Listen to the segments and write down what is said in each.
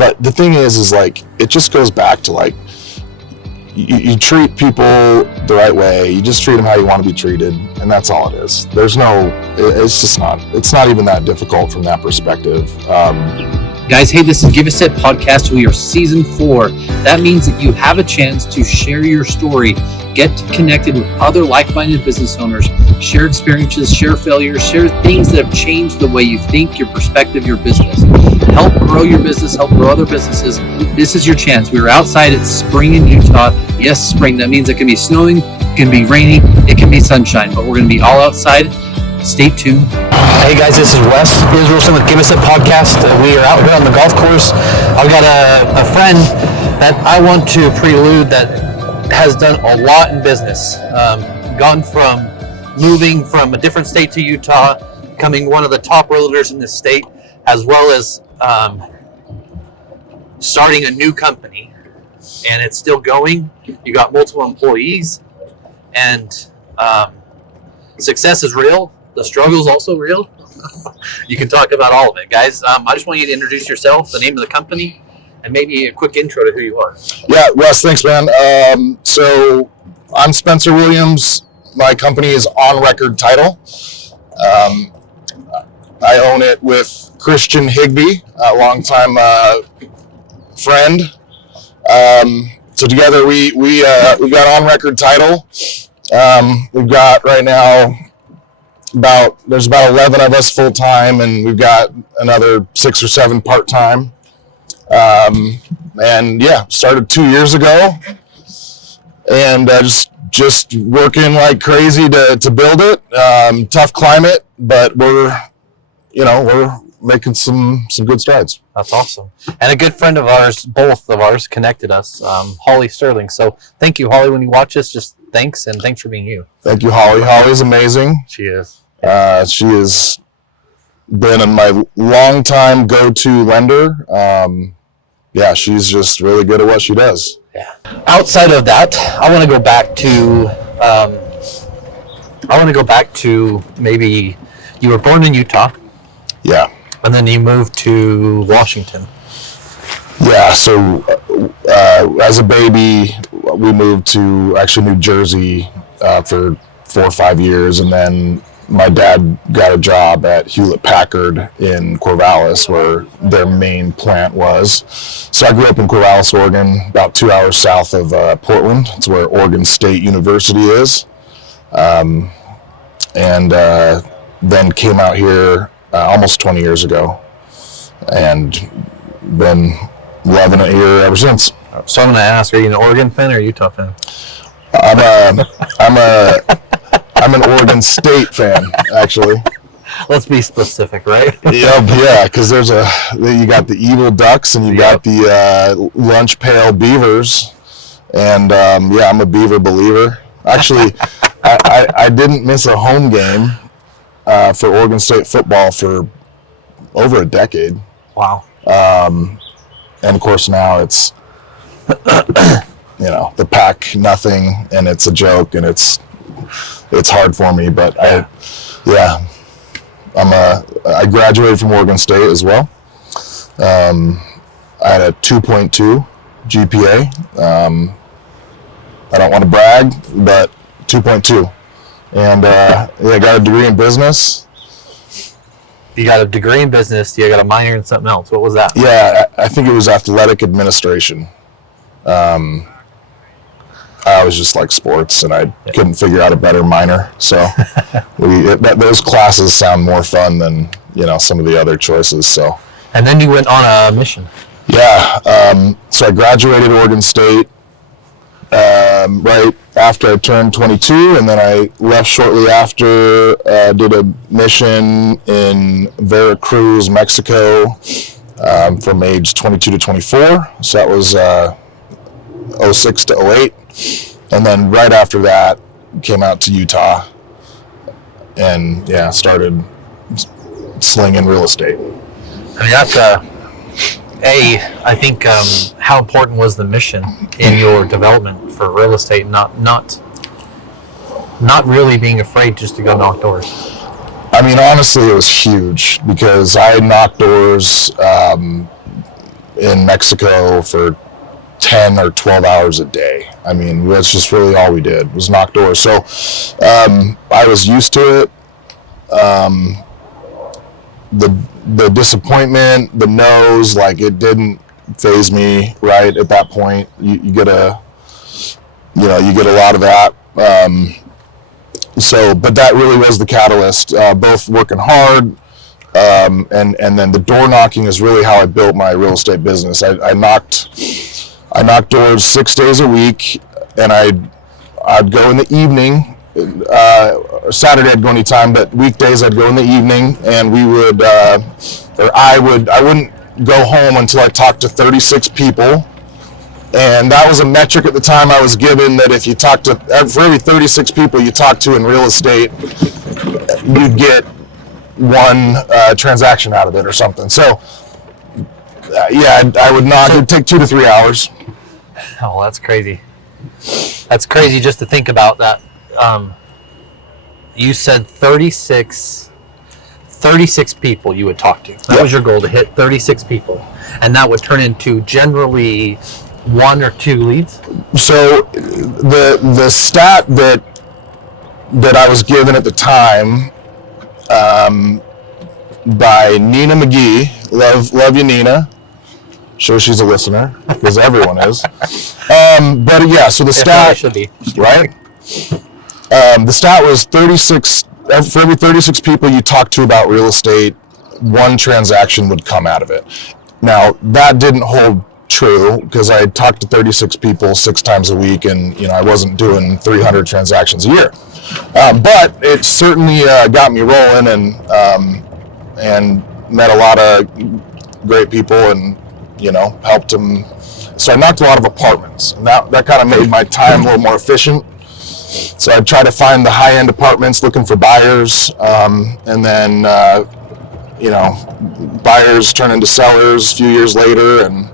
But the thing is like, it just goes back to like, you treat people the right way. You just treat them how you want to be treated, and that's all it is. It's not even that difficult from that perspective. Guys, hey, this is Give a Sip Podcast. We are season 4. That means that you have a chance to share your story, get connected with other like-minded business owners, share experiences, share failures, share things that have changed the way you think, your perspective, your business. Help grow your business, help grow other businesses. This is your chance. We are outside. It's spring in Utah. Yes, spring. That means it can be snowing, it can be rainy, it can be sunshine, but we're going to be all outside. Stay tuned. Hey guys, this is Wes Israelson with Give Us a Podcast. We are out here on the golf course. I've got a friend that I want to prelude that has done a lot in business. Gone from moving from a different state to Utah, becoming one of the top realtors in this state, as well as starting a new company. And it's still going. You got multiple employees, and success is real. The struggle is also real. You can talk about all of it, guys. I just want you to introduce yourself, the name of the company, and maybe a quick intro to who you are. Yeah, Wes, thanks, man. So I'm Spencer Williams. My company is On Record Title. I own it with Christian Higbee, a longtime friend. So together we got On Record Title. We've got right now there's about 11 of us full time, and we've got another 6 or 7 part time. And yeah, started 2 years ago, and just working like crazy to build it. Tough climate, but we're making some good strides. That's awesome. And a good friend of ours, both of ours, connected us, Holly Sterling. So thank you, Holly. When you watch this, just thanks, and thanks for being you. Thank you, Holly. Holly's amazing. She is. She has been my longtime go-to lender. Yeah, she's just really good at what she does. Yeah. Outside of that, I want to go back to maybe you were born in Utah. Yeah. And then you moved to Washington. Yeah, so as a baby, we moved to actually New Jersey for 4 or 5 years, and then my dad got a job at Hewlett-Packard in Corvallis, where their main plant was. So I grew up in Corvallis, Oregon, about 2 hours south of Portland. It's where Oregon State University is. And then came out here almost 20 years ago, and been loving it here ever since. So I'm going to ask, are you an Oregon fan or a Utah fan? I'm an Oregon State fan, actually. Let's be specific, right? Yeah, because you got the Evil Ducks, and you got the Lunch Pail Beavers, and I'm a Beaver believer. Actually, I didn't miss a home game for Oregon State football for over a decade. Wow. And of course now it's the Pac nothing, and it's a joke, and it's hard for me, but I graduated from Oregon State as well. I had a 2.2 GPA. I don't want to brag, but 2.2. And I got a degree in business. You got a degree in business. You got a minor in something else. What was that? Yeah, I think it was athletic administration. I always just like sports, and I couldn't figure out a better minor. So those classes sound more fun than some of the other choices. So. And then you went on a mission. Yeah. So I graduated Oregon State right after I turned 22, and then I left shortly after. Did a mission in Veracruz, Mexico, from age 22 to 24. So that was 06 to 08. And then right after that, came out to Utah and started slinging real estate. I mean, that's I think how important was the mission in your development for real estate? Not really being afraid just to go knock doors. I mean, honestly, it was huge because I had knocked doors in Mexico for 10 or 12 hours a day. I mean, that's just really all we did was knock doors. So I was used to it. The disappointment, the no's, like, it didn't faze me right at that point. You get a lot of that. But that really was the catalyst, both working hard, and then the door knocking is really how I built my real estate business. I knocked doors 6 days a week, and I'd go in the evening. Saturday I'd go anytime, but weekdays I'd go in the evening, and I wouldn't go home until I talked to 36 people. And that was a metric at the time I was given, that if you talk to, for every 36 people you talk to in real estate, you'd get one transaction out of it or something. So I would knock. It'd take 2 to 3 hours. Oh, that's crazy. That's crazy just to think about that. You said 36 people you would talk to. That was your goal, to hit 36 people. And that would turn into generally 1 or 2 leads? So the stat that I was given at the time by Nina McGee, love you, Nina. Sure, she's a listener, because everyone is. But yeah, so the stat should be right. The stat was 36. For every 36 people you talk to about real estate, 1 transaction would come out of it. Now, that didn't hold true, because I talked to 36 people 6 times a week, and I wasn't doing 300 transactions a year. But it certainly got me rolling, and met a lot of great people, and helped them. So I knocked a lot of apartments, and that kind of made my time a little more efficient. So I'd try to find the high-end apartments, looking for buyers, and then buyers turn into sellers a few years later, and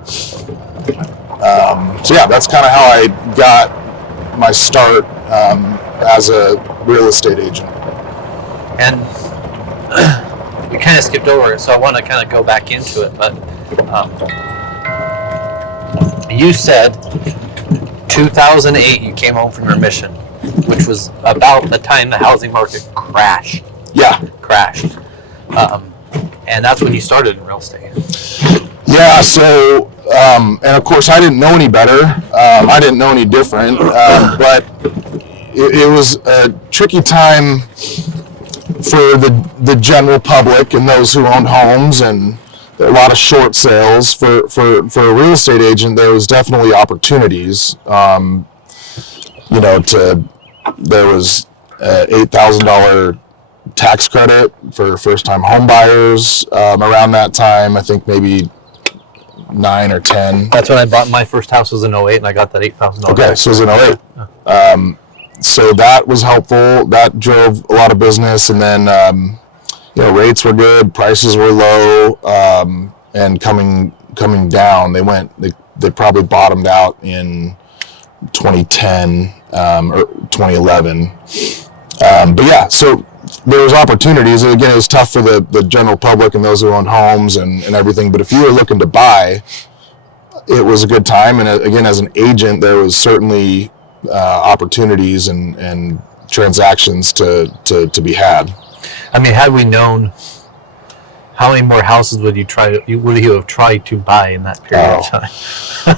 so yeah, that's kind of how I got my start as a real estate agent. And we kind of skipped over it, so I want to kind of go back into it. But you said 2008 you came home from your mission, which was about the time the housing market crashed. Yeah. Crashed. And that's when you started in real estate. Yeah, so, and of course I didn't know any better. I didn't know any different, but it was a tricky time for the general public and those who owned homes, and a lot of short sales. For a real estate agent, there was definitely opportunities. There was $8,000 tax credit for first-time home buyers around that time. I think maybe 9 or 10. That's when I bought my first house, was in 08, and I got that $8,000. Okay, so it was in 08. So that was helpful. That drove a lot of business, and then rates were good, prices were low, and coming down. They probably bottomed out in 2010 or 2011. But yeah, so there was opportunities. And again, it was tough for the general public and those who owned homes and everything. But if you were looking to buy, it was a good time. And again, as an agent, there was certainly opportunities and transactions to be had. I mean, had we known, how many more houses would you have tried to buy in that period of time?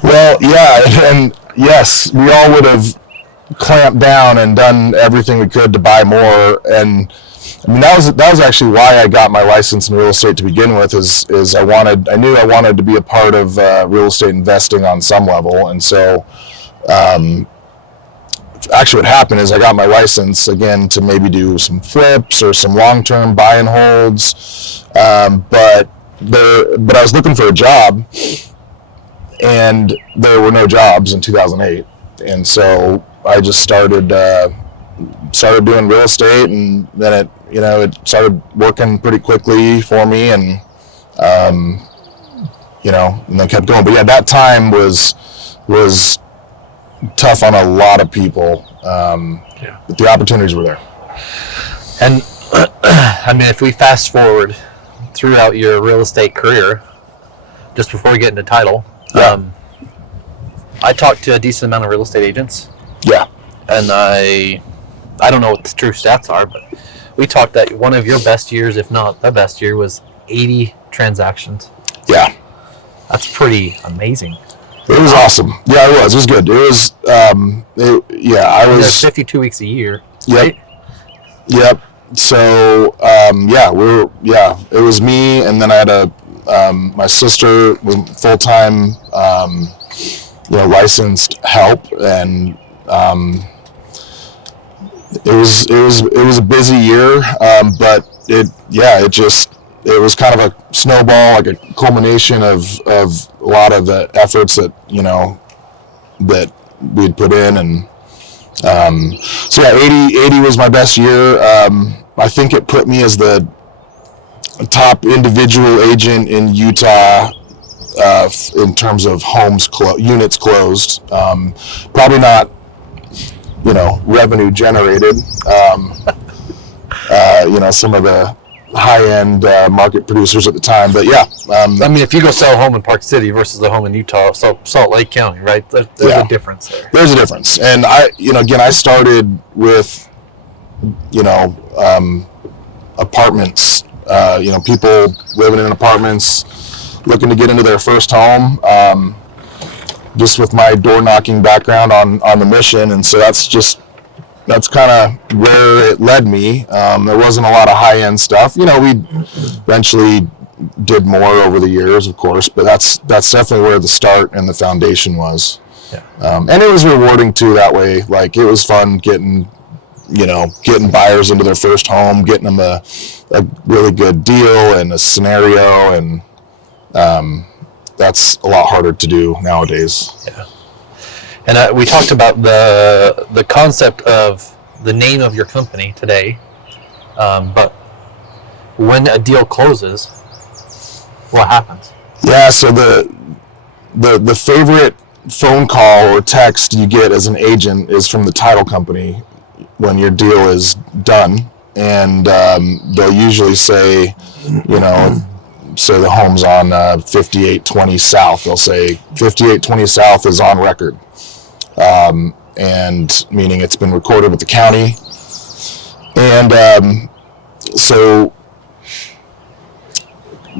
Well, yeah, and yes, we all would have clamped down and done everything we could to buy more. And I mean, that was actually why I got my license in real estate to begin with. Is I knew I wanted to be a part of real estate investing on some level, and so. Actually, what happened is I got my license again to maybe do some flips or some long-term buy and holds, but I was looking for a job, and there were no jobs in 2008, and so I just started doing real estate, and then it started working pretty quickly for me, and and then kept going. But yeah, that time was tough on a lot of people, but the opportunities were there. And I mean, if we fast forward throughout your real estate career, just before we get into title. Yeah. I talked to a decent amount of real estate agents. Yeah. And I don't know what the true stats are, but we talked that one of your best years, if not the best year, was 80 transactions. Yeah. That's pretty amazing. It was awesome. Yeah, it was. It was good. It was, I was... 52 weeks a year, Yep. right? Yep. So, it was me, and then I had my sister was full-time, licensed help, and it was a busy year, but it was kind of a snowball, like a culmination of a lot of the efforts that that we'd put in, and 80 was my best year. I think it put me as the top individual agent in Utah in terms of units closed. Probably not, revenue generated. Some of the high-end market producers at the time, but yeah. If you go sell a home in Park City versus a home in Utah, Salt Lake County, right? There's a difference there. There's a difference, and I started with, apartments. People living in apartments, looking to get into their first home. Just with my door knocking background on the mission, and so that's kind of where it led me. There wasn't a lot of high-end stuff. We eventually did more over the years, of course, but that's definitely where the start and the foundation was. Yeah. And it was rewarding too that way. Like, it was fun getting buyers into their first home, getting them a really good deal and a scenario, and that's a lot harder to do nowadays. Yeah. And we talked about the concept of the name of your company today, but when a deal closes, what happens? Yeah, so the favorite phone call or text you get as an agent is from the title company when your deal is done, and they'll usually say, say the home's on 5820 South. They'll say 5820 South is on record. And meaning it's been recorded with the county. And so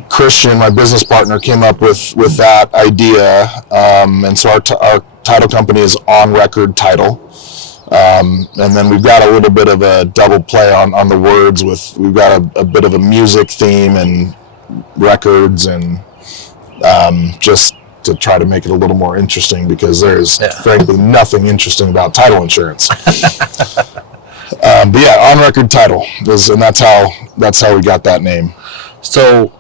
Christian, my business partner, came up with that idea. And so our title company is On Record Title. And then we've got a little bit of a double play on the words we've got a bit of a music theme and records, and just to try to make it a little more interesting, because there's frankly nothing interesting about title insurance. But yeah, On Record Title and that's how we got that name. So,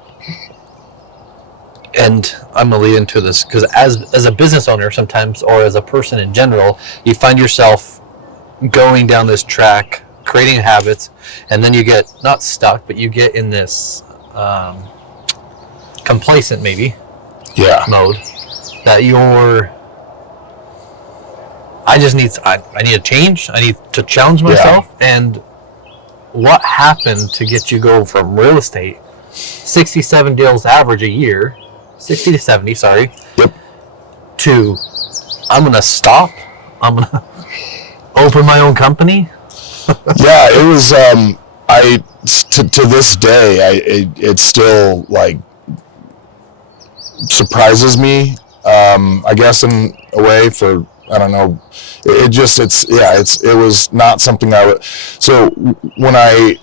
and I'm gonna lead into this because as a business owner sometimes, or as a person in general, you find yourself going down this track, creating habits, and then you get not stuck, but you get in this complacent maybe mode that I need to change. I need to challenge myself. And what happened to get you go from real estate, 67 deals average a year, 60 to 70, sorry, to I'm going to stop. I'm going to open my own company. Yeah, it was, to this day, it still like surprises me, I guess, in a way. For I don't know, it was not something I would. So when I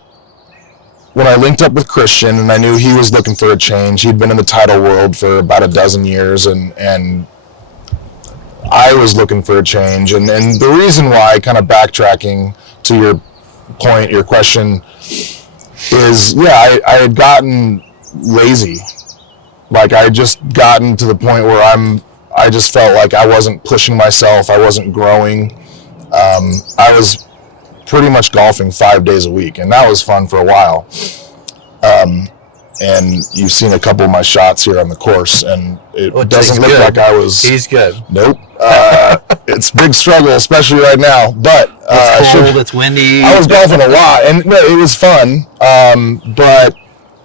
linked up with Christian, and I knew he was looking for a change, he'd been in the title world for about a dozen years, and I was looking for a change, and the reason why, kind of backtracking to your point, your question, is I had gotten lazy. Like, I had just gotten to the point where I just felt like I wasn't pushing myself, I wasn't growing. I was pretty much golfing 5 days a week, and that was fun for a while. And you've seen a couple of my shots here on the course, and it doesn't look like I was. He's good. Nope. It's a big struggle, especially right now. But it's cold. It's windy. I was golfing a lot, and no, it was fun. But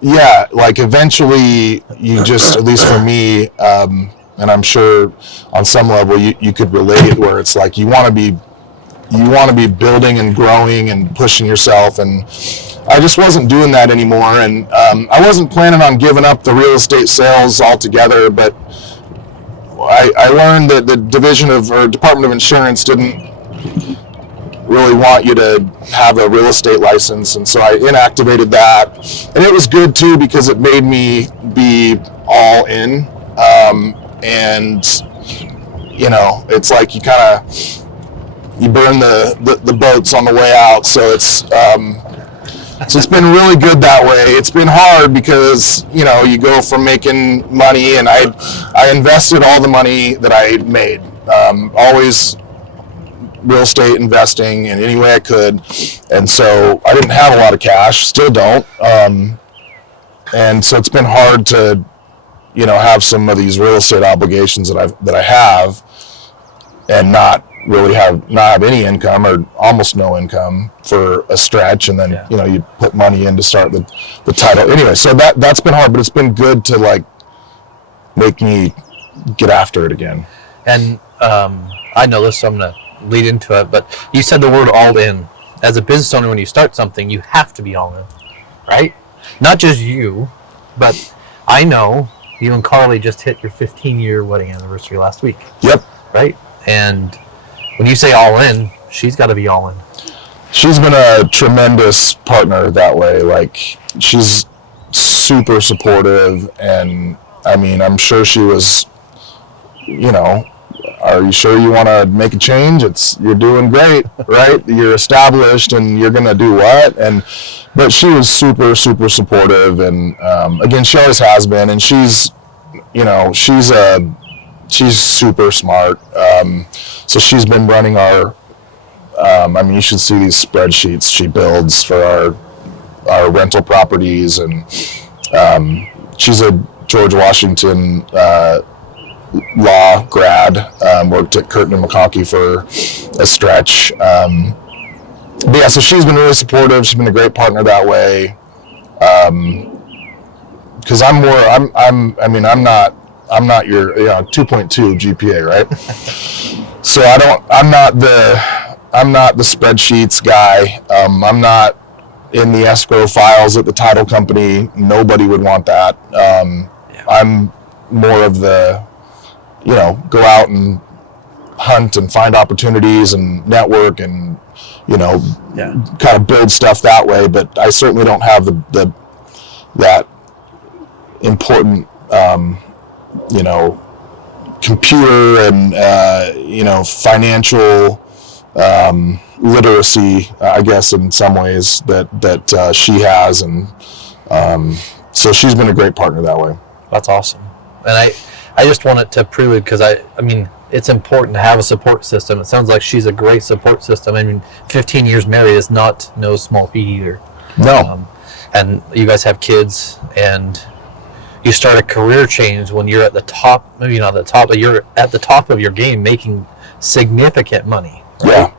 yeah, like eventually you just, at least for me, and I'm sure on some level you could relate, where it's like you want to be building and growing and pushing yourself, and I just wasn't doing that anymore. And I wasn't planning on giving up the real estate sales altogether, but I learned that the Department of Insurance didn't really want you to have a real estate license, and so I inactivated that. And it was good too, because it made me be all in. And it's like you kind of burn the boats on the way out. So it's been really good that way. It's been hard because you go from making money, and I invested all the money that I made, always real estate investing in any way I could, and so I didn't have a lot of cash, still don't, and so it's been hard to have some of these real estate obligations that I have, and not have any income or almost no income for a stretch, and then you put money in to start the title anyway. So that's been hard, but it's been good to like make me get after it again. And I know this, so I'm gonna lead into it, but you said the word all in. As a business owner, when you start something, you have to be all in, right? Not just you, but I know you and Carly just hit your 15-year wedding anniversary last week. Yep. Right? And when you say all in, she's got to be all in. She's been a tremendous partner that way. Like, she's super supportive, and I mean, I'm sure she was, are you sure you want to make a change? You're doing great, right? You're established, and you're going to do what? But she was super, super supportive, and again, she always has been, and she's super smart. So she's been running our, you should see these spreadsheets she builds for our rental properties, and she's a George Washington law grad, worked at Curtin and McConkie for a stretch. But yeah, so she's been really supportive. She's been a great partner that way. Because I'm not your 2.2 GPA, right? So I'm not the spreadsheets guy. I'm not in the escrow files at the title company. Nobody would want that. I'm more of the, go out and hunt and find opportunities and network and, kind of build stuff that way. But I certainly don't have that important, computer and, financial literacy, I guess, in some ways that she has. And so she's been a great partner that way. That's awesome. And I just wanted to prelude, because I mean, it's important to have a support system. It sounds like she's a great support system. I mean, 15 years married is no small feat either. No. And you guys have kids, and you start a career change when you're at the top, maybe not the top, but you're at the top of your game, making significant money. Right? Yeah.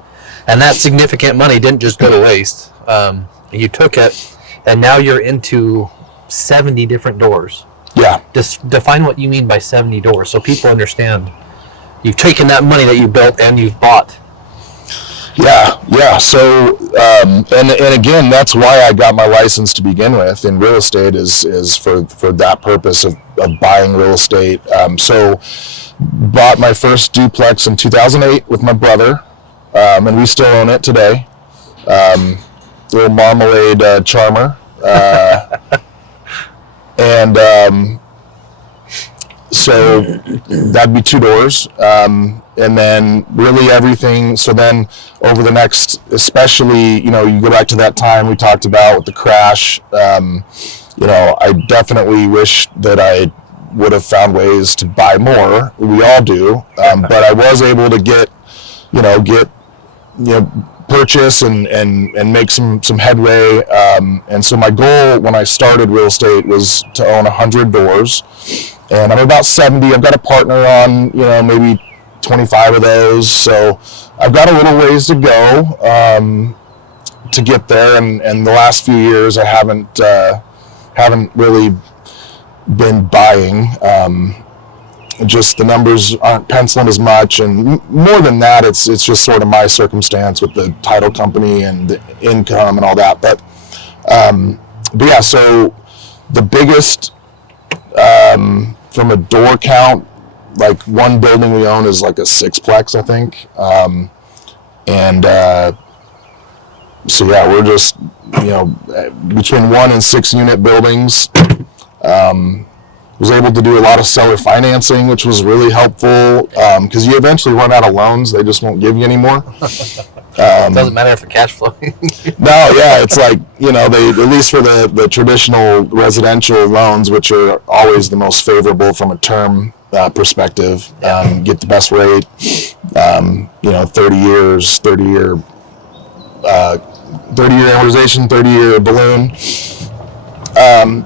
And that significant money didn't just go to waste. You took it, and now you're into 70 different doors. Yeah. Just define what you mean by 70 doors so people understand. You've taken that money that you built and you've bought. Yeah. So, and again, that's why I got my license to begin with in real estate is for that purpose of buying real estate. So bought my first duplex in 2008 with my brother, and we still own it today. Little marmalade charmer. And so that'd be 2 doors. And then really everything. So then over the next, especially, you go back to that time we talked about with the crash, I definitely wish that I would have found ways to buy more. We all do. But I was able to get purchase and make some headway. And so my goal when I started real estate was to own 100 doors. And I'm about 70. I've got a partner on, maybe 25 of those. So I've got a little ways to go to get there. And the last few years I haven't haven't really been buying. Just the numbers aren't penciling as much, and more than that, it's just sort of my circumstance with the title company and the income and all that. But yeah, so the biggest from a door count, like one building we own is like a sixplex, I think, and so yeah, we're just between 1 and 6 unit buildings. Was able to do a lot of seller financing, which was really helpful, because you eventually run out of loans. They just won't give you anymore. Doesn't matter if the cash flow. No, yeah, it's like, they, at least for the traditional residential loans, which are always the most favorable from a term perspective, get the best rate, 30 years, 30-year amortization, 30-year balloon.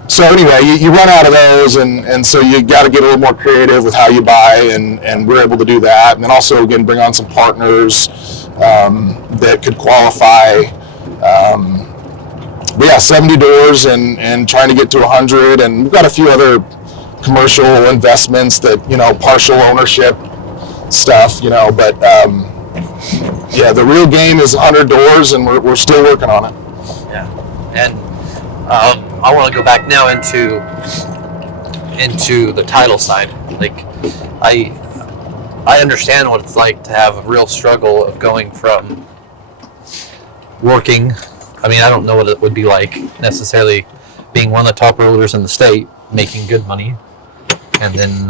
So anyway, you run out of those, and so you got to get a little more creative with how you buy, and we're able to do that. And then also, again, bring on some partners that could qualify. But yeah, 70 doors and trying to get to 100. And we've got a few other commercial investments that, partial ownership stuff, but yeah, the real game is 100 doors, and we're still working on it. Yeah. And I want to go back now into the title side. Like, I understand what it's like to have a real struggle of going from working. I mean, I don't know what it would be like necessarily being one of the top realtors in the state, making good money, and then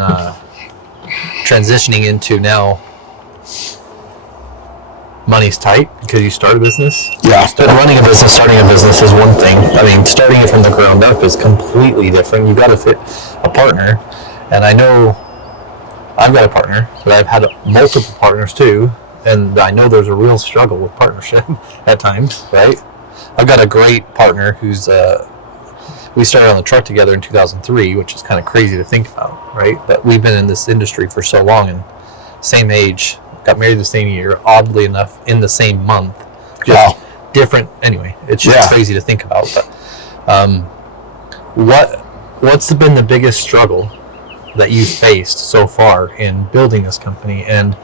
transitioning into now money's tight because you start a business. Yeah. Running a business, starting a business is one thing. I mean, starting it from the ground up is completely different. You got to fit a partner, and I know I've got a partner, but I've had multiple partners too, and I know there's a real struggle with partnership at times, right? I've got a great partner who's we started on the truck together in 2003, which is kind of crazy to think about, right? But we've been in this industry for so long, and same age. Got married the same year, oddly enough, in the same month. Just different. Anyway, it's just crazy to think about. But what's been the biggest struggle that you've faced so far in building this company? And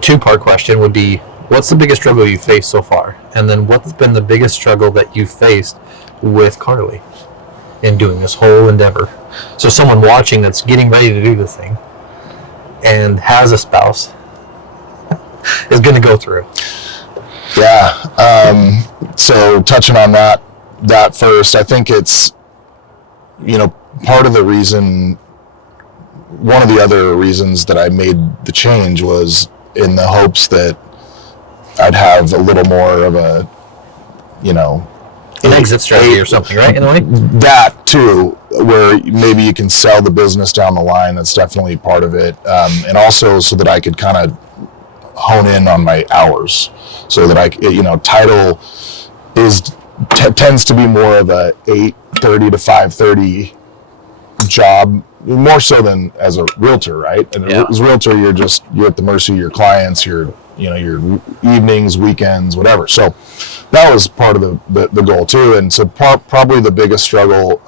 two-part question would be, what's the biggest struggle you've faced so far? And then what's been the biggest struggle that you've faced with Carly in doing this whole endeavor? So someone watching that's getting ready to do this thing and has a spouse is going to go through. Yeah. So touching on that first, I think it's, part of the reason, one of the other reasons that I made the change was in the hopes that I'd have a little more of a, an exit strategy or something, right? In a way? That too, where maybe you can sell the business down the line. That's definitely part of it. And also so that I could kind of hone in on my hours, so that title tends to be more of a 8:30 to 5:30 job, more so than as a realtor, right? And as a realtor, you're at the mercy of your clients, your evenings, weekends, whatever. So that was part of the goal too. And so probably the biggest struggle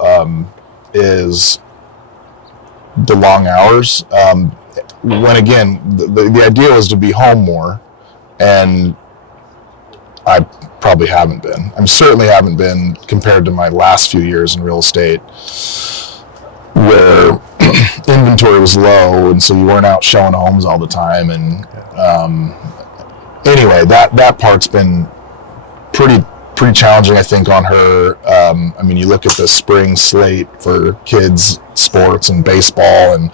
is the long hours. When again, the idea was to be home more, and I probably haven't been. I certainly haven't been compared to my last few years in real estate, where inventory was low, and so you weren't out showing homes all the time. And anyway, that part's been pretty challenging, I think, on her. I mean, you look at the spring slate for kids sports and baseball, and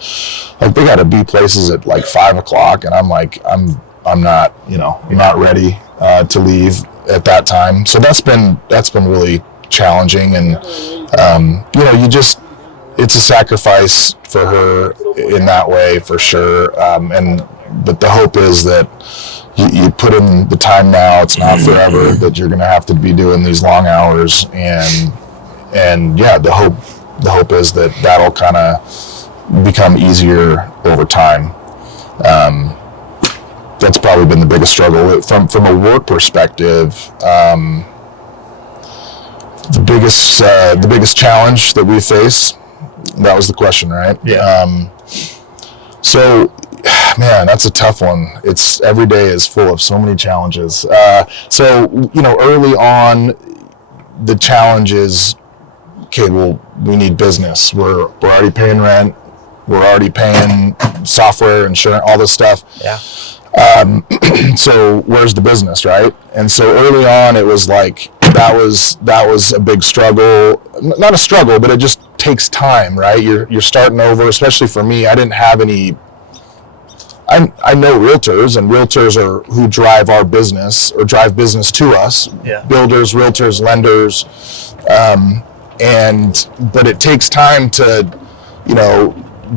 like they got to be places at like 5:00, and I'm like, I'm not, I'm not ready to leave at that time. So that's been really challenging, and it's a sacrifice for her in that way, for sure. But the hope is that you put in the time now. It's not forever that you're going to have to be doing these long hours, and yeah, the hope is that that'll kind of become easier over time. That's probably been the biggest struggle from a work perspective. The biggest challenge that we face. That was the question, right? Yeah. So, man, that's a tough one. It's every day is full of so many challenges. So, early on, the challenge is, okay, well, we need business. We're already paying rent. We're already paying software, insurance, all this stuff. Yeah. So where's the business, right? And so early on, it was like that was a big struggle. Not a struggle, but it just takes time, right? You're starting over. Especially for me, I didn't have any. I know realtors, and realtors are who drive our business or drive business to us. Yeah. Builders, realtors, lenders, but it takes time to,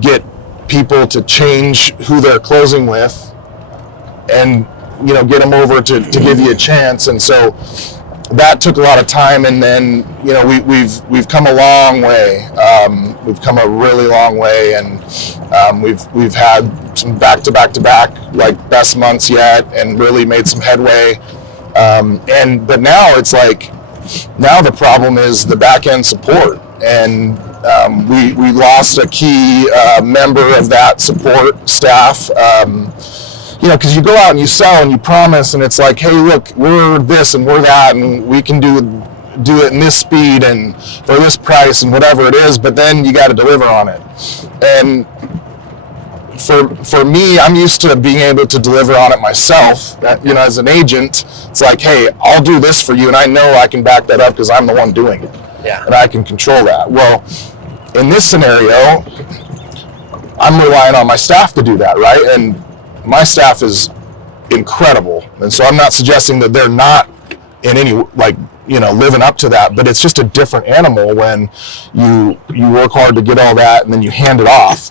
get people to change who they're closing with, and get them over to give you a chance. And so that took a lot of time. And then we've come a long way. We've come a really long way, and we've had some back like best months yet, and really made some headway. But now it's like, now the problem is the back end support, and we lost a key member of that support staff. Because you go out and you sell and you promise, and it's like, hey, look, we're this and we're that, and we can do it in this speed and for this price and whatever it is, but then you got to deliver on it. And for me, I'm used to being able to deliver on it myself. As an agent, it's like, hey, I'll do this for you, and I know I can back that up because I'm the one doing it. Yeah. And I can control that. Well, in this scenario, I'm relying on my staff to do that, right? And my staff is incredible. And so I'm not suggesting that they're not in any, living up to that, but it's just a different animal when you work hard to get all that and then you hand it off,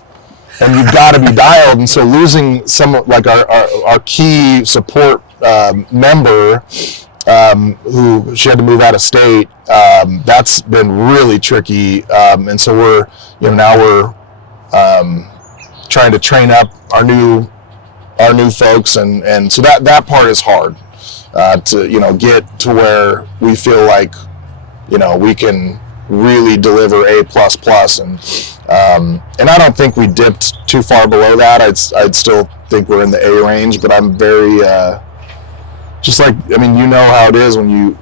and you've got to be dialed. And so losing some, like our key support member, who she had to move out of state, that's been really tricky. And so we're trying to train up our new folks, and so that part is hard, to get to where we feel like we can really deliver A++, and I don't think we dipped too far below that. I'd still think we're in the A range, but I'm very just like, how it is when you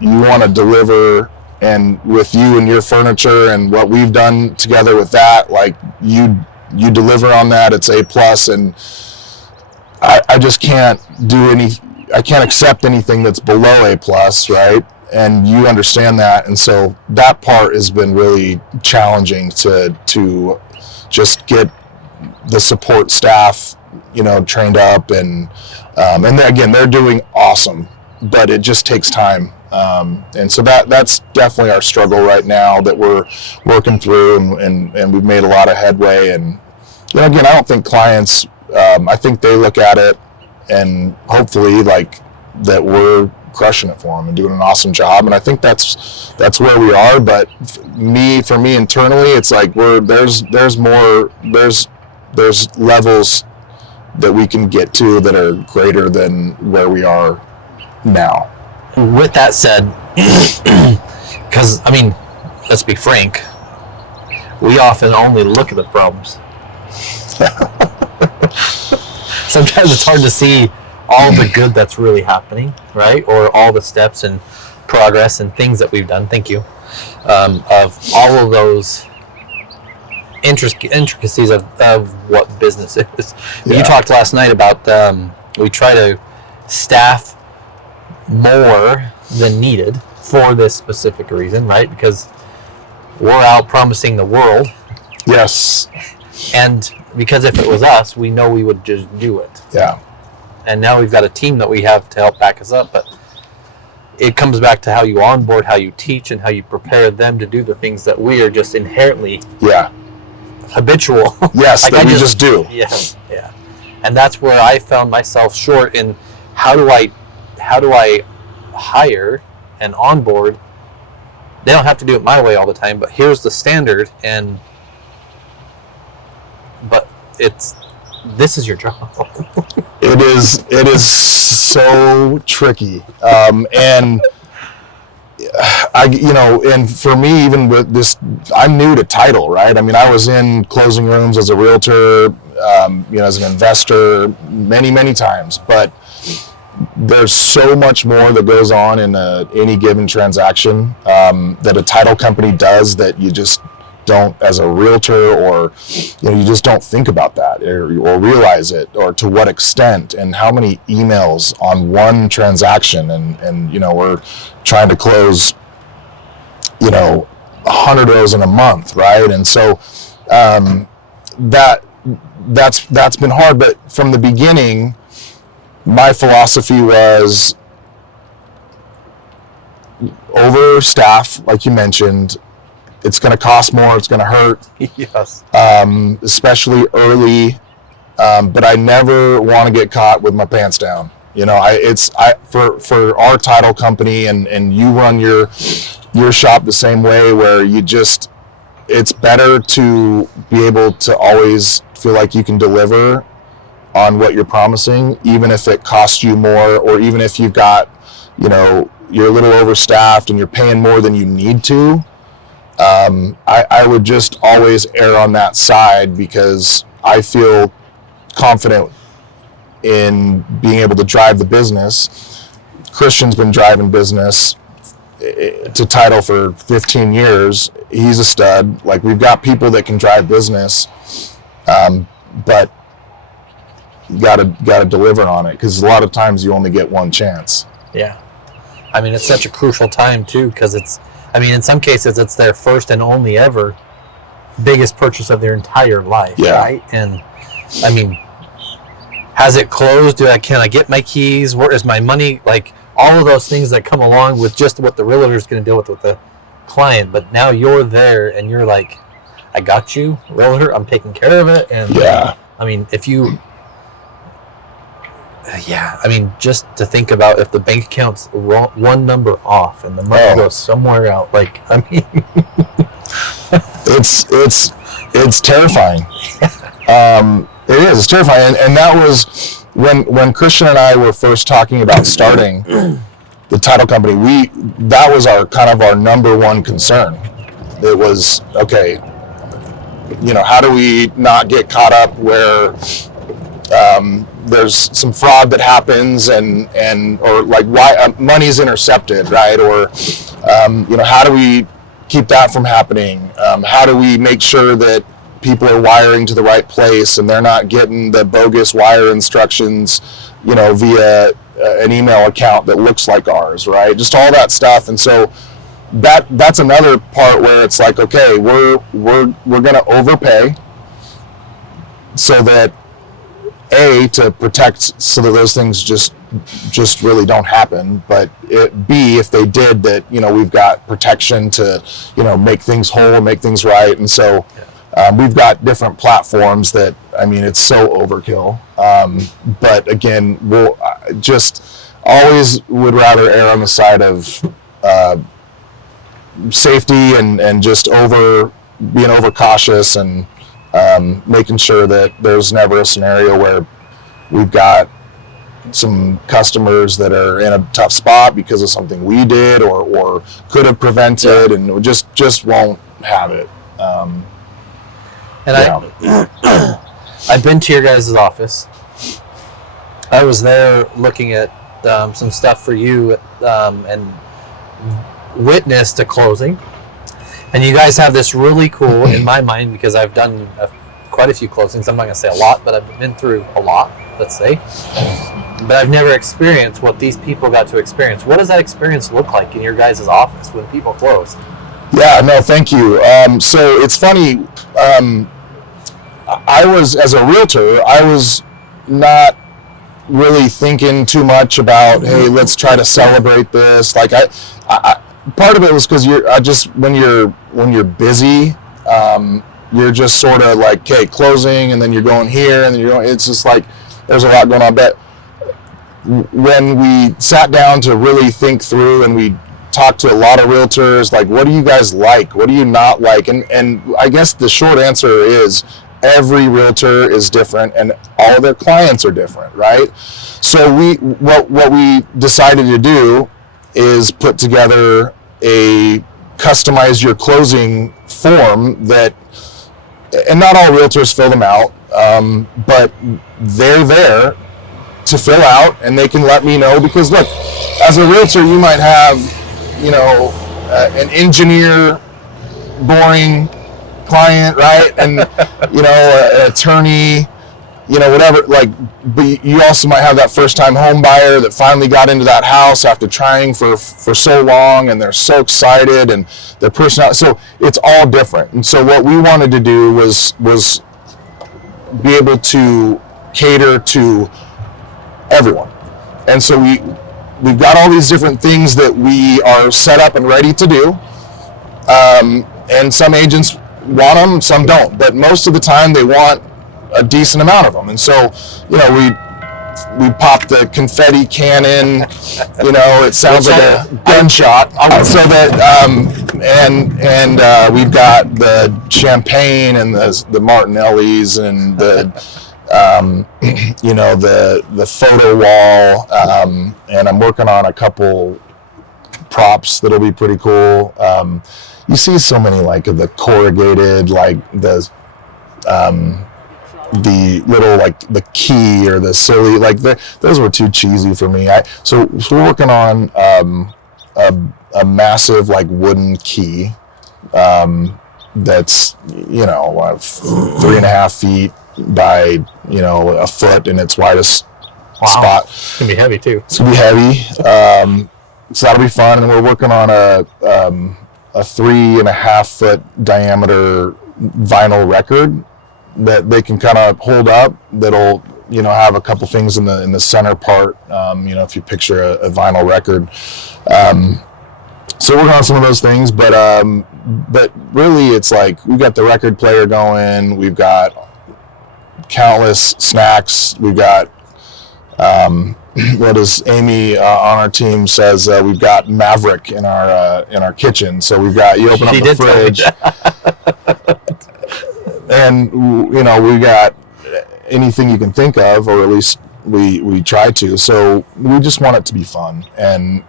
want to deliver, and with you and your furniture and what we've done together with that, like you deliver on that, it's A+, and I just can't I can't accept anything that's below A+, right? And you understand that. And so that part has been really challenging to just get the support staff, trained up, and then again, they're doing awesome, but it just takes time. And so that's definitely our struggle right now that we're working through, and we've made a lot of headway. And again, I don't think clients, I think they look at it and hopefully like that we're crushing it for them and doing an awesome job. And I think that's where we are. But for me internally, it's like there's levels that we can get to that are greater than where we are now. With that said, because let's be frank, we often only look at the problems. Sometimes it's hard to see all the good that's really happening, right? Or all the steps and progress and things that we've done. Thank you. Of all of those intricacies of what business is. Yeah. You talked last night about we try to staff more than needed for this specific reason, right? Because we're out promising the world. Yes. And because if it was us, we know we would just do it. Yeah. And now we've got a team that we have to help back us up, but it comes back to how you onboard, how you teach, and how you prepare them to do the things that we are just inherently habitual. Yes, like that we just do. Yeah, yeah. And that's where I found myself short in how do I hire and onboard. They don't have to do it my way all the time, but here's the standard, but this is your job. It is so tricky. And and for me, even with this, I'm new to title, right? I mean, I was in closing rooms as a realtor, as an investor many, many times, but there's so much more that goes on in any given transaction that a title company does that you just don't, as a realtor, or you just don't think about that or realize it, or to what extent, and how many emails on one transaction, and we're trying to close 100 of those in a month, right? And so that's been hard, but from the beginning my philosophy was overstaff, like you mentioned. It's going to cost more. It's going to hurt. Yes. Especially early. But I never want to get caught with my pants down. For our title company, and you run your shop the same way, where it's better to be able to always feel like you can deliver on what you're promising, even if it costs you more, or even if you've got, you're a little overstaffed and you're paying more than you need to. I would just always err on that side, because I feel confident in being able to drive the business. Christian's been driving business to title for 15 years. He's a stud. Like, we've got people that can drive business, but you gotta deliver on it, because a lot of times you only get one chance. Yeah. I mean, it's such a crucial time too, because in some cases it's their first and only ever biggest purchase of their entire life. Yeah. Right? And I mean, has it closed? Can I get my keys? Where is my money? Like, all of those things that come along with just what the realtor is going to deal with the client. But now you're there and you're like, I got you, realtor. I'm taking care of it. And yeah. I mean, just to think about if the bank account's one number off and the money goes somewhere out, like, I mean, it's terrifying. It is. It's terrifying, and that was when Christian and I were first talking about starting the title company. That was our number one concern. It was, okay, how do we not get caught up where there's some fraud that happens, or like why money's intercepted, right? Or how do we keep that from happening? How do we make sure that people are wiring to the right place and they're not getting the bogus wire instructions, via an email account that looks like ours, right? Just all that stuff. And so that's another part where it's like, okay, we're going to overpay so that to protect, so that those things just really don't happen, but B, if they did, that we've got protection to make things whole, make things right. And so we've got different platforms that, it's so overkill, but again, we'll just always would rather err on the side of safety and just being overcautious, and making sure that there's never a scenario where we've got some customers that are in a tough spot because of something we did or could have prevented, and we just won't have it. I've been to your guys' office. I was there looking at some stuff for you, and witnessed a closing. And you guys have this really cool, in my mind, because I've done quite a few closings. I'm not going to say a lot, but I've been through a lot, let's say. But I've never experienced what these people got to experience. What does that experience look like in your guys' office when people close? Yeah, no, thank you. So it's funny. I was, as a realtor, I was not really thinking too much about, hey, let's try to celebrate this. Like, I part of it was because when you're busy, you're just sort of like, okay, closing, and then you're going here, and then you're going. It's just like there's a lot going on. But when we sat down to really think through, and we talked to a lot of realtors, like, what do you guys like? What do you not like? And I guess the short answer is every realtor is different, and all of their clients are different, right? So what we decided to do is put together a customize your closing form that, and not all realtors fill them out, but they're there to fill out, and they can let me know, because look, as a realtor, you might have, an engineer, boring client, right? And, an attorney, whatever, but you also might have that first-time home buyer that finally got into that house after trying for so long, and they're so excited, and their personality, so it's all different. And so what we wanted to do was be able to cater to everyone. And so we've got all these different things that we are set up and ready to do. And some agents want them, some don't. But most of the time they want a decent amount of them. And so, we pop the confetti cannon, it sounds like a gunshot. So that, we've got the champagne and the Martinellis and the, the photo wall, and I'm working on a couple props that'll be pretty cool. You see so many of the corrugated, the little the key or the silly, those were too cheesy for me. So we're working on a massive wooden key that's 3.5 feet by a foot in its widest spot. It's gonna be heavy too. It's gonna be heavy, so that'll be fun. And we're working on a 3.5 foot diameter vinyl record that they can kind of hold up. That'll have a couple things in the center part. If you picture a vinyl record. So we're working on some of those things, but really it's we've got the record player going. We've got countless snacks. We've got what is Amy on our team says, we've got Maverick in our kitchen. So we've got, you open up the fridge and we got anything you can think of, or at least we try to. So we just want it to be fun. And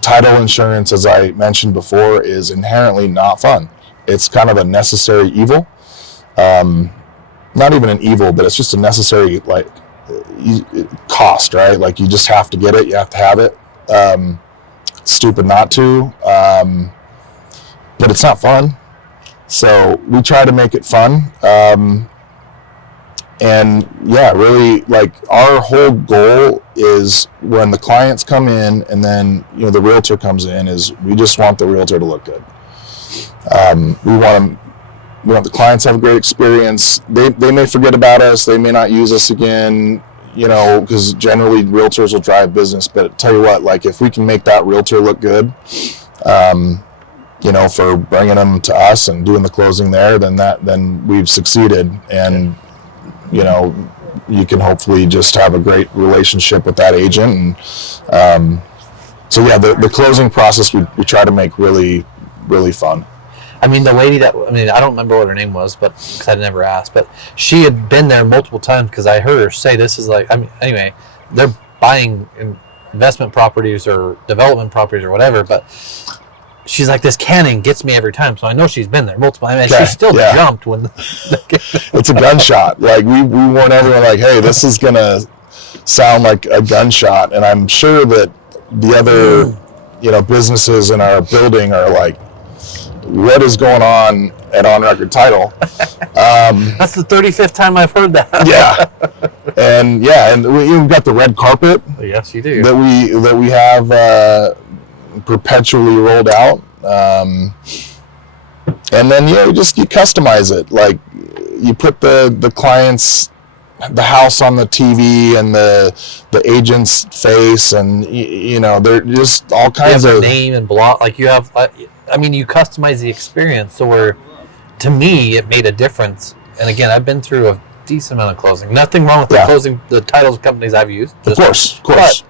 title insurance, as I mentioned before, is inherently not fun. It's kind of a necessary evil. Not even an evil, but it's just a necessary cost, right? You just have to get it. You have to have it. It's stupid not to, but it's not fun. So we try to make it fun. And yeah, really, our whole goal is when the clients come in and then, the realtor comes in, is we just want the realtor to look good. We want the clients to have a great experience. They may forget about us. They may not use us again, because generally realtors will drive business. But tell you what, if we can make that realtor look good, for bringing them to us and doing the closing there, then we've succeeded. And, you can hopefully just have a great relationship with that agent. And so yeah, the closing process we try to make really, really fun. I mean, the lady I don't remember what her name was, but because I never asked, but she had been there multiple times, because I heard her say this is anyway, they're buying investment properties or development properties or whatever, but she's like, this cannon gets me every time. So I know she's been there multiple times. She still jumped when it's a gunshot. We warn everyone, hey, this is going to sound like a gunshot. And I'm sure that the other, businesses in our building are what is going on at On Record Title? That's the 35th time I've heard that. Yeah. And we've got the red carpet. Yes, you do. That we have perpetually rolled out. And then you customize it. You put the client's, the house on the TV and the agent's face, and they're just all kinds of name and block. You have, you customize the experience. So to me, it made a difference. And again, I've been through a decent amount of closing. Nothing wrong with the titles companies I've used. Of course. But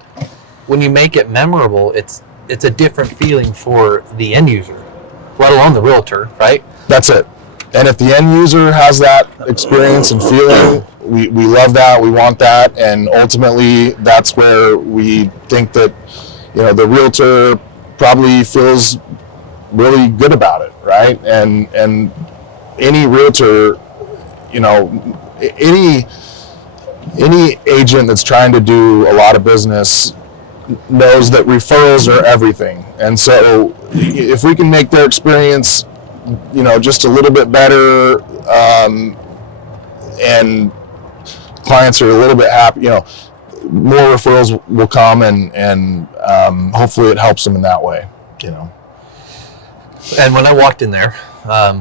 when you make it memorable, it's a different feeling for the end user, let alone the realtor, right? That's it. And if the end user has that experience and feeling, we love that, we want that, and ultimately that's where we think that, the realtor probably feels really good about it, right? And any realtor, you know, any agent that's trying to do a lot of business knows that referrals are everything. And so if we can make their experience, you know, just a little bit better, and clients are a little bit happy, you know, more referrals will come, and hopefully it helps them in that way, you know. And when I walked in there, I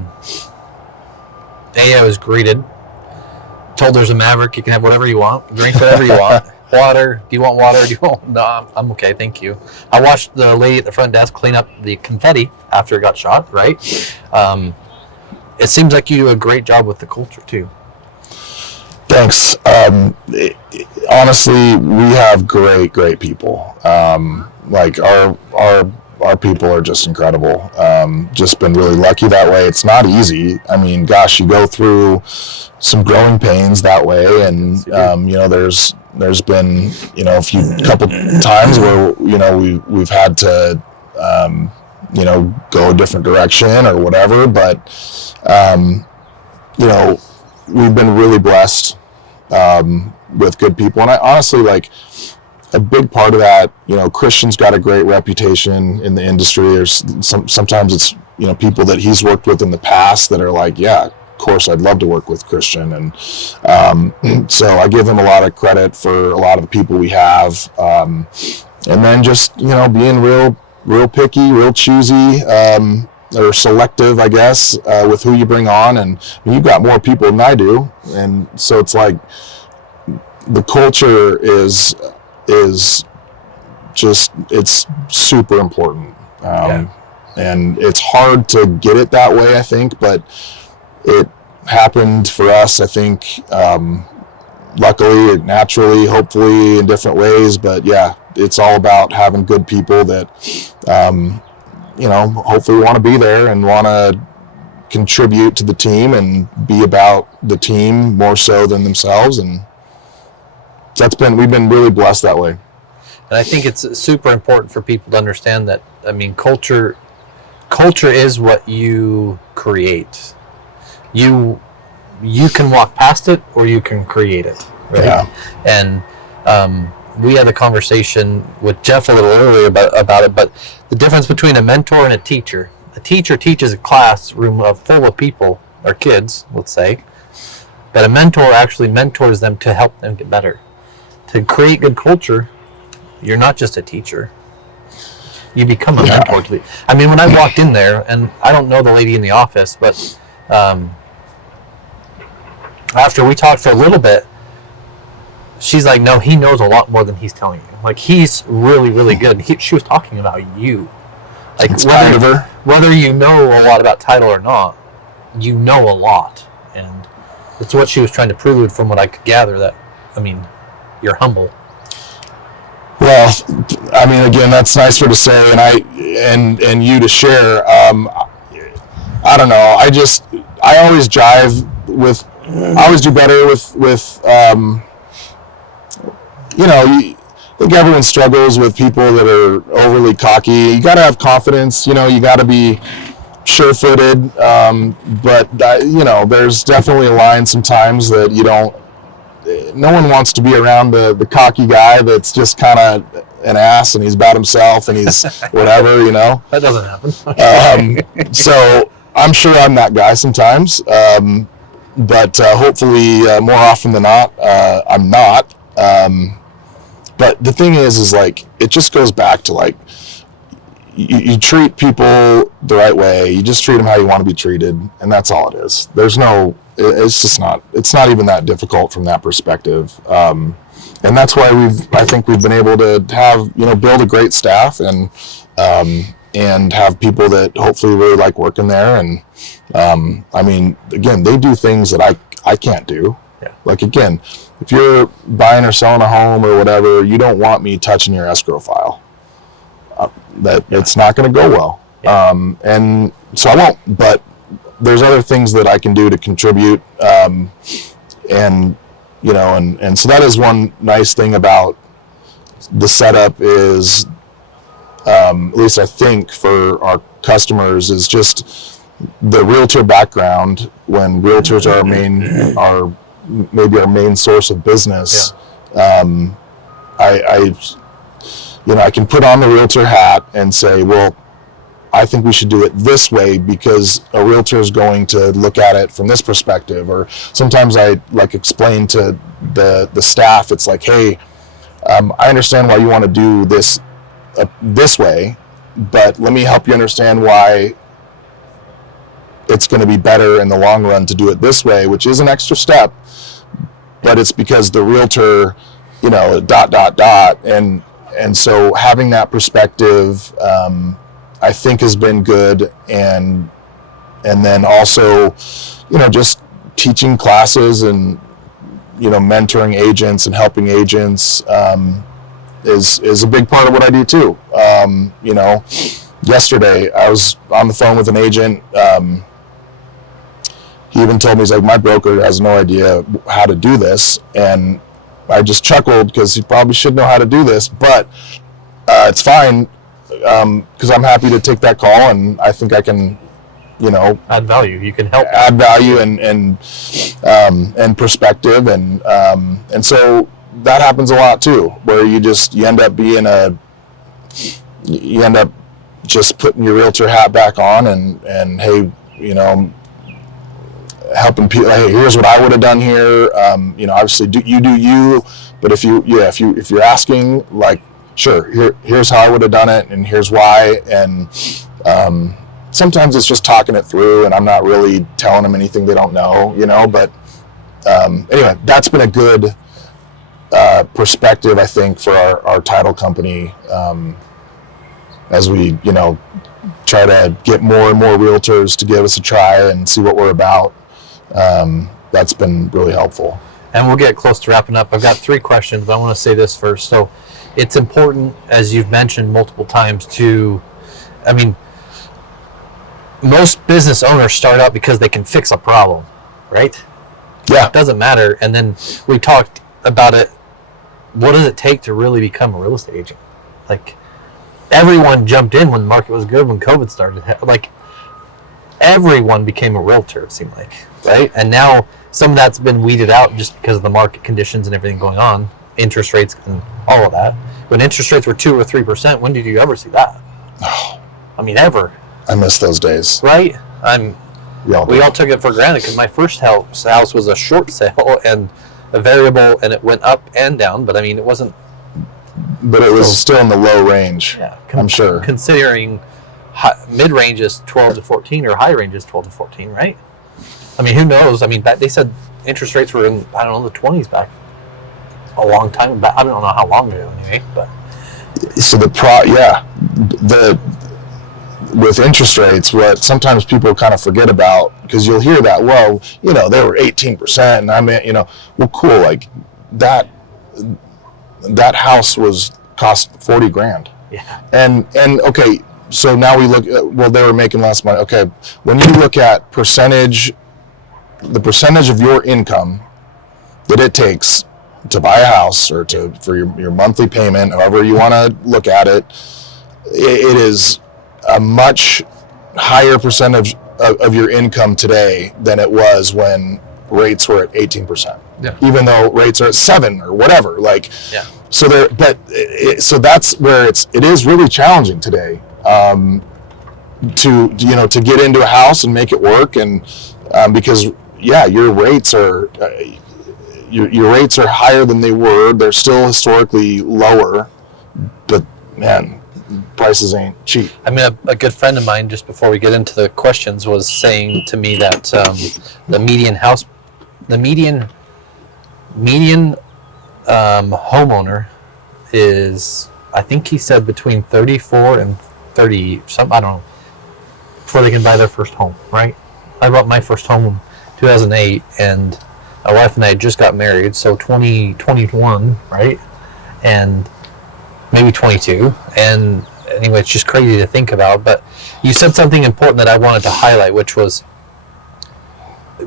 was greeted, told there's a Maverick, you can have whatever you want, drink whatever you want. Water, do you want water? Do you want? No, I'm okay, thank you. I watched the lady at the front desk clean up the confetti after it got shot, right? It seems like you do a great job with the culture too. Thanks. Honestly, we have great people. Like our people are just incredible. Just been really lucky that way. It's not easy. I mean, gosh, you go through some growing pains that way, and you know, there's been, you know, a couple times where, you know, we've had to you know, go a different direction or whatever, but you know, we've been really blessed with good people. And I honestly, like, a big part of that, you know, Christian's got a great reputation in the industry. There's sometimes it's, you know, people that he's worked with in the past that are like, yeah, of course, I'd love to work with Christian. And so I give him a lot of credit for a lot of the people we have. And then just, you know, being real picky, real choosy, or selective, I guess, with who you bring on. And you've got more people than I do. And so it's like the culture is just, it's super important. And it's hard to get it that way, I think, but it happened for us, I think, luckily, naturally, hopefully in different ways. But yeah, it's all about having good people that, you know, hopefully want to be there and want to contribute to the team and be about the team more so than themselves. And we've been really blessed that way. And I think it's super important for people to understand that, I mean, culture is what you create. You can walk past it or you can create it, right? Yeah. And we had a conversation with Jeff a little earlier about it, but the difference between a mentor and a teacher. A teacher teaches a classroom full of people, or kids, let's say, but a mentor actually mentors them to help them get better. To create good culture, you're not just a teacher. You become a mentor to me. I mean, when I walked in there, and I don't know the lady in the office, but after we talked for a little bit, she's like, no, he knows a lot more than he's telling you. Like, he's really, really good. She was talking about you. Like, whether you know a lot about title or not, you know a lot. And it's what she was trying to prelude from what I could gather, that, I mean, you're humble. Well, I mean, again, that's nice for her to say, and you to share. I don't know. I always jive with. I always do better with you know, I think everyone struggles with people that are overly cocky. You got to have confidence. You know, you got to be sure-footed. But you know, there's definitely a line sometimes that you don't. No one wants to be around the cocky guy that's just kind of an ass and he's about himself and he's whatever, you know. That doesn't happen. So I'm sure I'm that guy sometimes, but hopefully more often than not, I'm not. But the thing is like, it just goes back to like, you treat people the right way. You just treat them how you want to be treated, and that's all it is. It's just not. It's not even that difficult from that perspective, and that's why I think we've been able to have, you know, build a great staff and have people that hopefully really like working there. And I mean, again, they do things that I can't do. Yeah. Like, again, if you're buying or selling a home or whatever, you don't want me touching your escrow file. It's not going to go well. Yeah. And so I won't, but there's other things that I can do to contribute. And, you know, and so that is one nice thing about the setup is, at least I think for our customers is just the realtor background. When realtors are maybe our main source of business, I can put on the realtor hat and say, well, I think we should do it this way because a realtor is going to look at it from this perspective. Or sometimes I explain to the staff, it's like, hey, I understand why you want to do this this way, but let me help you understand why it's going to be better in the long run to do it this way, which is an extra step, but it's because the realtor, and so having that perspective, I think has been good. And then also, just teaching classes and, mentoring agents and helping agents, is a big part of what I do too. Yesterday I was on the phone with an agent. He even told me, he's like, my broker has no idea how to do this. And I just chuckled because he probably should know how to do this, but it's fine because I'm happy to take that call, and I think I can, add value. You can help add value and perspective, and so that happens a lot too, where you end up just putting your realtor hat back on and hey, helping people. Hey, here's what I would have done here. Obviously, do you. But if you're asking, like, sure, here's how I would have done it, and here's why. And sometimes it's just talking it through, and I'm not really telling them anything they don't know, But anyway, that's been a good perspective, I think, for our title company as we, try to get more and more realtors to give us a try and see what we're about. That's been really helpful. And we'll get close to wrapping up. I've got 3 questions, but I want to say this first. So it's important, as you've mentioned multiple times, most business owners start out because they can fix a problem, right? Yeah. It doesn't matter. And then we talked about it. What does it take to really become a real estate agent? Like, everyone jumped in when the market was good, when COVID started. Like, everyone became a realtor, it seemed like, right? And now some of that's been weeded out just because of the market conditions and everything going on, interest rates and all of that. When interest rates were 2 or 3%, when did you ever see that? Ever. I miss those days. Right? We all took it for granted because my first house was a short sale and a variable, and it went up and down, but it wasn't. But it was still in the low range. Yeah, I'm sure. Considering mid range is 12 to 14 or high range is 12 to 14, right? Who knows? They said interest rates were in, the 20s back a long time back. I don't know how long ago anyway, but. So with interest rates, what sometimes people kind of forget about, because you'll hear that, well, they were 18%, and well, cool, like that house cost $40,000. Yeah. And okay, so now we look at, well, they were making less money. Okay, when you look at the percentage of your income that it takes to buy a house or for your monthly payment, however you want to look at it, it is a much higher percentage of your income today than it was when rates were at 18%. Yeah. Even though rates are at 7 or whatever, like. Yeah. So so that's where it is really challenging today to get into a house and make it work, and because your rates are your rates are higher than they were. They're still historically lower, but man, prices ain't cheap. A good friend of mine, just before we get into the questions, was saying to me that the median homeowner is, I think he said, between 34 and 30, I don't know, before they can buy their first home, right? I bought my first home in 2008, and my wife and I just got married, so 2021, right? And maybe 22. And anyway, it's just crazy to think about. But you said something important that I wanted to highlight, which was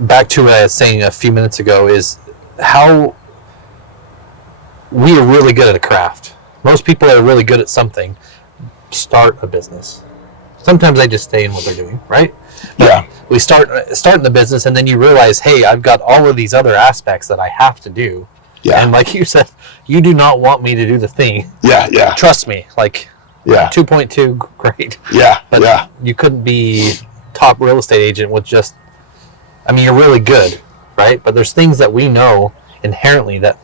back to what I was saying a few minutes ago, is how we are really good at a craft. Most people that are really good at something start a business. Sometimes they just stay in what they're doing, right? But Yeah. we start in the business, and then you realize, hey, I've got all of these other aspects that I have to do. Yeah. And like you said, you do not want me to do the thing. Yeah. Trust me, like, Yeah. 2.2, great. Yeah. But Yeah. you couldn't be top real estate agent with just, I mean, you're really good, right? But there's things that we know inherently that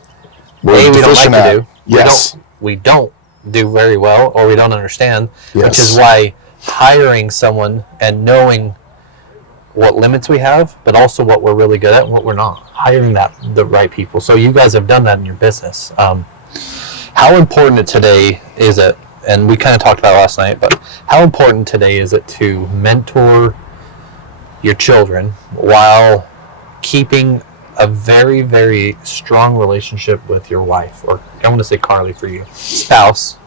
We're we don't like deficient to at. do. Yes. We don't do very well, or we don't understand, which Yes. is why hiring someone and knowing what limits we have, but also what we're really good at and what we're not. Hiring the right people. So you guys have done that in your business. How important today is it, and we kind of talked about it last night, but how important today is it to mentor your children while keeping a very, very strong relationship with your wife, or I want to say Carly for you, spouse.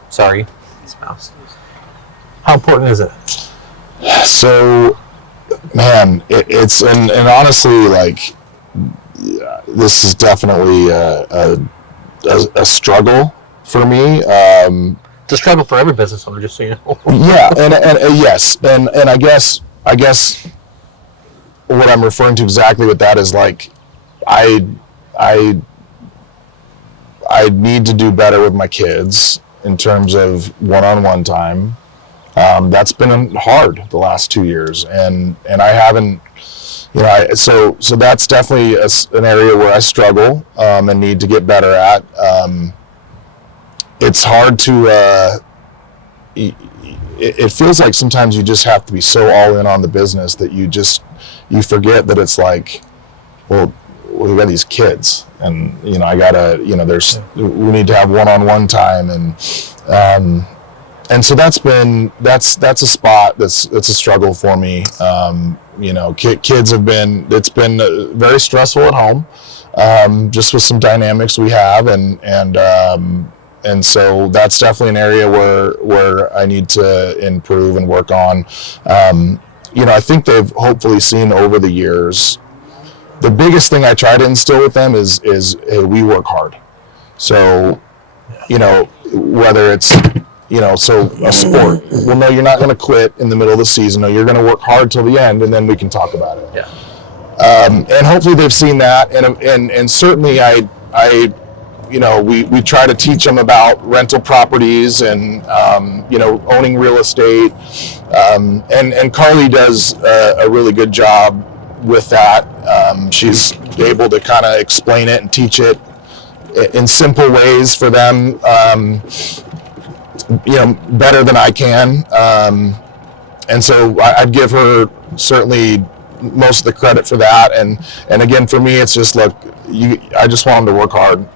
How important is it? So, man, it's and honestly, like, this is definitely a struggle for me. It's a struggle for every business owner, just so you know. Yeah, and yes, and I guess what I'm referring to exactly with that is, like, I need to do better with my kids in terms of one-on-one time. That's been hard the last 2 years, and I haven't, so that's definitely an area where I struggle and need to get better at. It's hard to, it feels like sometimes you just have to be so all in on the business that you forget that it's like, well, we got these kids, and I gotta, we need to have one-on-one time, and so that's a spot that's a struggle for me. Kids it's been very stressful at home, just with some dynamics we have, and so that's definitely an area where I need to improve and work on. I think they've hopefully seen over the years. The biggest thing I try to instill with them is hey, we work hard. So, whether it's, so a sport. Well, no, you're not going to quit in the middle of the season. No, you're going to work hard till the end, and then we can talk about it. Yeah. And hopefully they've seen that, and certainly we try to teach them about rental properties and owning real estate, and Carly does a really good job with that. She's able to kind of explain it and teach it in simple ways for them, better than I can. And so I'd give her certainly most of the credit for that. And again, for me, it's just, look, I just want them to work hard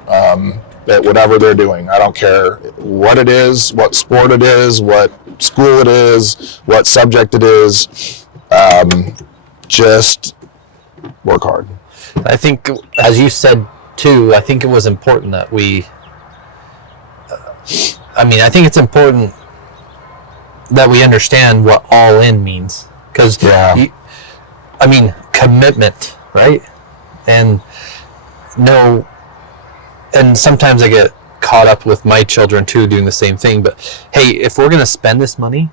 at whatever they're doing. I don't care what it is, what sport it is, what school it is, what subject it is. Just work hard. I think, as you said too, I think it was important that I think it's important that we understand what all in means, because commitment, right? And sometimes I get caught up with my children too doing the same thing, but hey, if we're going to spend this money,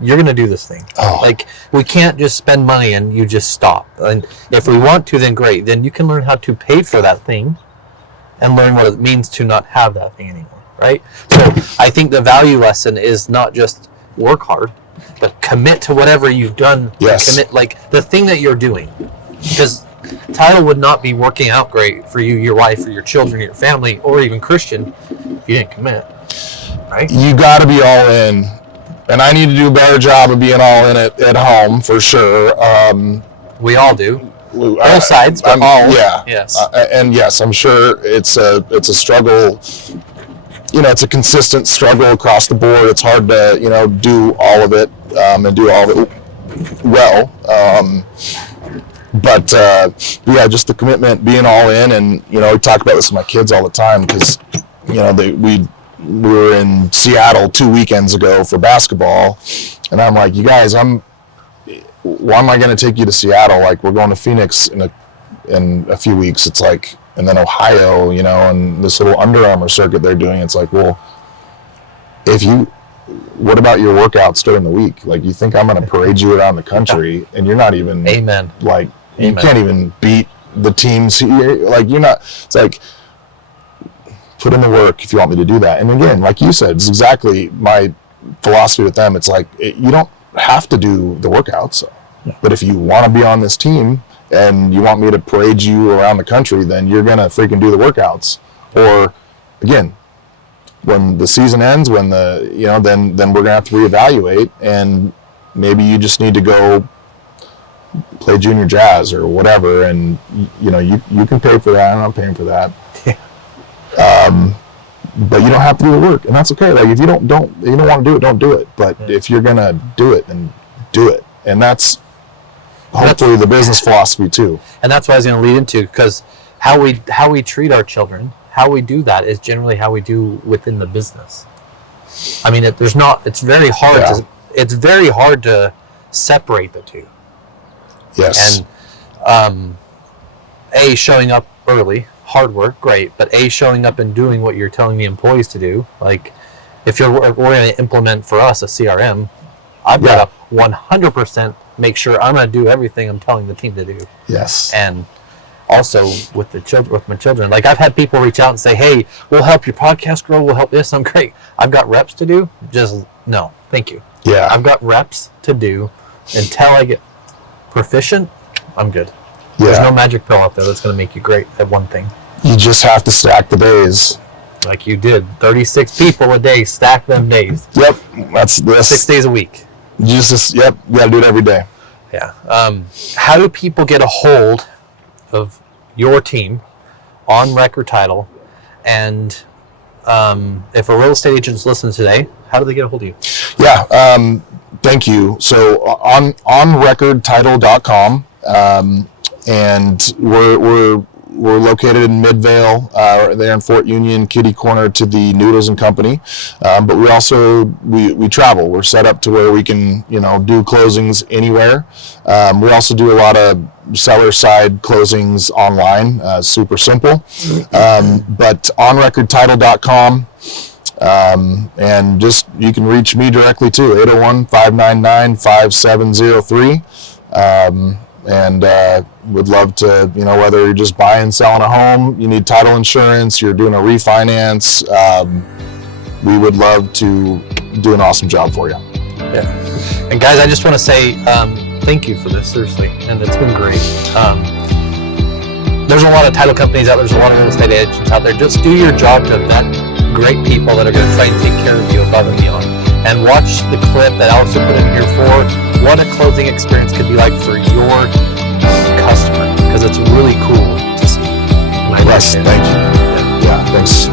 you're going to do this thing. Like, we can't just spend money and you just stop. And if we want to, then great. Then you can learn how to pay for that thing and learn what it means to not have that thing anymore, right? So I think the value lesson is not just work hard, but commit to whatever you've done. Yes. Commit, like, the thing that you're doing. Because title would not be working out great for you, your wife, or your children, your family, or even Christian if you didn't commit, right? You got to be all in. And I need to do a better job of being all in it at home, for sure. We all do. Both sides, but all. Yeah. Yes. And yes, I'm sure it's a struggle. It's a consistent struggle across the board. It's hard to, do all of it and do all of it well. But just the commitment, being all in, and we talk about this with my kids all the time, because we were in Seattle 2 weekends ago for basketball, and I'm like, you guys, why am I going to take you to Seattle? Like, we're going to Phoenix in a few weeks. It's like, and then Ohio, and this little Under Armour circuit they're doing. It's like, well, if you what about your workouts during the week? Like, you think I'm going to parade you around the country, and you're not even, Amen. Like, you Amen. can't even beat the teams. Like, you're not, it's like, put in the work if you want me to do that. And again, like you said, it's exactly my philosophy with them. It's like, you don't have to do the workouts, but if you want to be on this team and you want me to parade you around the country, then you're going to freaking do the workouts. Or again, when the season ends, when then we're going to have to reevaluate, and maybe you just need to go play junior jazz or whatever. And you can pay for that. I'm not paying for that. But you don't have to do the work, and that's okay. Like, if you don't want to do it, don't do it. But if you're gonna do it, then do it. And that's hopefully the business philosophy too. And that's what I was going to lead into, because how we treat our children, how we do that is generally how we do within the business. I mean, it's very hard. Yeah. It's very hard to separate the two. Yes. And showing up early. Hard work, great, but showing up and doing what you're telling the employees to do. Like, if we're going to implement for us a CRM, I've got to 100% make sure I'm going to do everything I'm telling the team to do. Yes. And also with my children, like, I've had people reach out and say, "Hey, we'll help your podcast grow. We'll help this." I'm great. I've got reps to do. Just no, thank you. Yeah. I've got reps to do until I get proficient. I'm good. Yeah. There's no magic pill out there that's going to make you great at one thing. You just have to stack the days. Like you did. 36 people a day, stack them days. Yep. That's 6 days a week. You got to do it every day. Yeah. How do people get a hold of your team on Record Title? And if a real estate agent is listening today, how do they get a hold of you? Yeah. Thank you. So on recordtitle.com, and we're located in Midvale, there in Fort Union, kitty corner to the Noodles and Company. But we also we travel. We're set up to where we can do closings anywhere. We also do a lot of seller side closings online. Super simple. But on recordtitle.com. And just, you can reach me directly too, 801-599-5703. And would love to, whether you're just buying, selling a home, you need title insurance, you're doing a refinance, we would love to do an awesome job for you. Yeah. And guys, I just want to say thank you for this, seriously, and it's been great. There's a lot of title companies out there, there's a lot of real estate agents out there. Just do your job to vet great people that are going to try and take care of you above and beyond. And watch the clip that Alistair put in here for what a closing experience could be like for your customer, because it's really cool to see. Yes, thank you. Yeah, thanks.